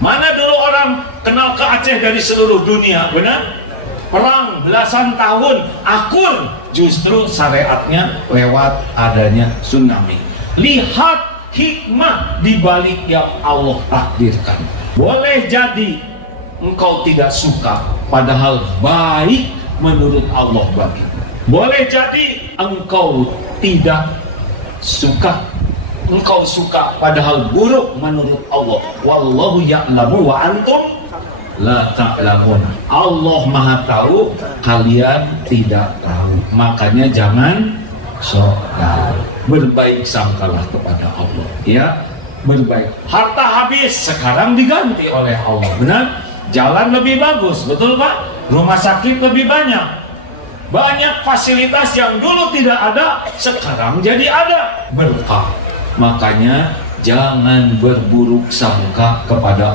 Mana dulu orang kenal ke Aceh dari seluruh dunia, benar? Perang belasan tahun, akur, justru syariatnya lewat adanya tsunami. Lihat hikmah di balik yang Allah takdirkan. Boleh jadi engkau tidak suka, padahal baik menurut Allah bagi. Boleh jadi engkau tidak suka, engkau suka, padahal buruk menurut Allah. Wallahu ya'lamu wa antum la ta'lamun. Allah Maha tahu, kalian tidak tahu. Makanya jangan sok tahu. Berbaik sangkalah kepada Allah, ya. Berbaik. Harta habis, sekarang diganti oleh Allah, benar? Jalan lebih bagus, betul Pak? Rumah sakit lebih banyak. Banyak fasilitas yang dulu tidak ada, sekarang jadi ada. Berkah. Makanya jangan berburuk sangka kepada